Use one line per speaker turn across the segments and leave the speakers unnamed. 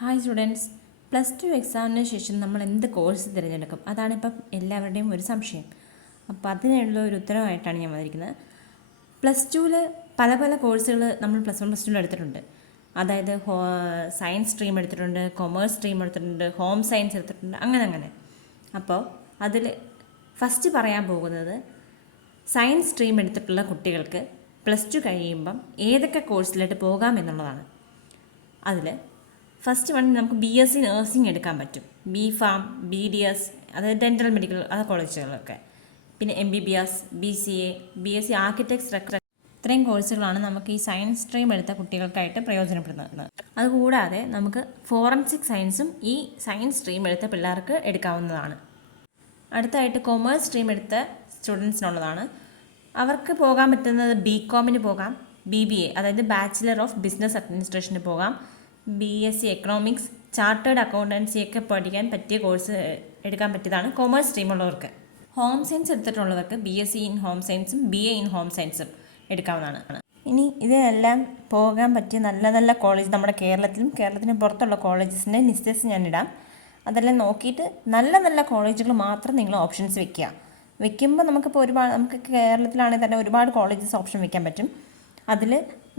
Hi students plus two എക്സാമിന് ശേഷം നമ്മൾ എന്ത് കോഴ്സ് തിരഞ്ഞെടുക്കും? അതാണ് അതാണിപ്പം എല്ലാവരുടെയും ഒരു സംശയം. അപ്പോൾ അതിനുള്ള ഒരു ഉത്തരവായിട്ടാണ് ഞാൻ വന്നിരിക്കുന്നത്. പ്ലസ് ടുവിൽ പല പല കോഴ്സുകൾ നമ്മൾ പ്ലസ് വൺ പ്ലസ് ടുവിൽ എടുത്തിട്ടുണ്ട്. അതായത് ഹോ സയൻസ് സ്ട്രീം എടുത്തിട്ടുണ്ട് കൊമേഴ്സ് സ്ട്രീം എടുത്തിട്ടുണ്ട് ഹോം സയൻസ് എടുത്തിട്ടുണ്ട് അങ്ങനെ അങ്ങനെ. അപ്പോൾ അതിൽ ഫസ്റ്റ് പറയാൻ പോകുന്നത് സയൻസ് സ്ട്രീം എടുത്തിട്ടുള്ള കുട്ടികൾക്ക് പ്ലസ് ടു കഴിയുമ്പം ഏതൊക്കെ കോഴ്സിലോട്ട് പോകാം എന്നുള്ളതാണ്. അതിൽ ഫസ്റ്റ് വൺ നമുക്ക് ബി എസ് സി നഴ്സിംഗ് എടുക്കാൻ പറ്റും. B pharm B D S അതായത് ഡെന്റൽ മെഡിക്കൽ ആ കോളേജുകളൊക്കെ പിന്നെ M B B S B C A B S C architect ഇത്രയും കോഴ്സുകളാണ് നമുക്ക് ഈ സയൻസ് സ്ട്രീം എടുത്ത കുട്ടികൾക്കായിട്ട് പ്രയോജനപ്പെടുന്നത്. അതുകൂടാതെ നമുക്ക് ഫോറൻസിക് സയൻസും ഈ സയൻസ് സ്ട്രീം എടുത്ത പിള്ളേർക്ക് എടുക്കാവുന്നതാണ്. അടുത്തായിട്ട് കൊമേഴ്സ് സ്ട്രീം എടുത്ത സ്റ്റുഡൻസിനുള്ളതാണ് അവർക്ക് പോകാൻ പറ്റുന്നത് ബി കോമിന് പോകാം ബി ബി എ അതായത് ബാച്ചിലർ ഓഫ് ബിസിനസ് അഡ്മിനിസ്ട്രേഷന് പോകാം. B S C economics chartered accountancy ഒക്കെ പഠിക്കാൻ പറ്റിയ കോഴ്സ് എടുക്കാൻ പറ്റിയതാണ് കൊമേഴ്സ് സ്ട്രീമുള്ളവർക്ക് home science എടുത്തിട്ടുള്ളവർക്ക് B S C in home സയൻസും ബി എ ഇൻ ഹോം സയൻസും എടുക്കാവുന്നതാണ്. ഇനി ഇതിനെല്ലാം പോകാൻ പറ്റിയ നല്ല നല്ല കോളേജ് നമ്മുടെ കേരളത്തിലും കേരളത്തിന് പുറത്തുള്ള കോളേജസിന്റെ ഞാൻ ഇടാം അതെല്ലാം നോക്കിയിട്ട് നല്ല നല്ല കോളേജുകൾ മാത്രം നിങ്ങൾ ഓപ്ഷൻസ് വെക്കുക. വെക്കുമ്പോൾ നമുക്കിപ്പോൾ ഒരുപാട് നമുക്ക് കേരളത്തിലാണെങ്കിൽ തന്നെ ഒരുപാട് കോളേജസ് ഓപ്ഷൻ വെക്കാൻ പറ്റും. അതിൽ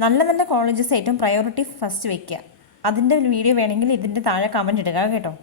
നല്ല നല്ല കോളേജസ് ഏറ്റവും പ്രയോറിറ്റി ഫസ്റ്റ് വെക്കുക. അതിന്റെ വീഡിയോ വേണമെങ്കിൽ ഇതിന്റെ താഴെ കമന്റ് ഇടുക കേട്ടോ.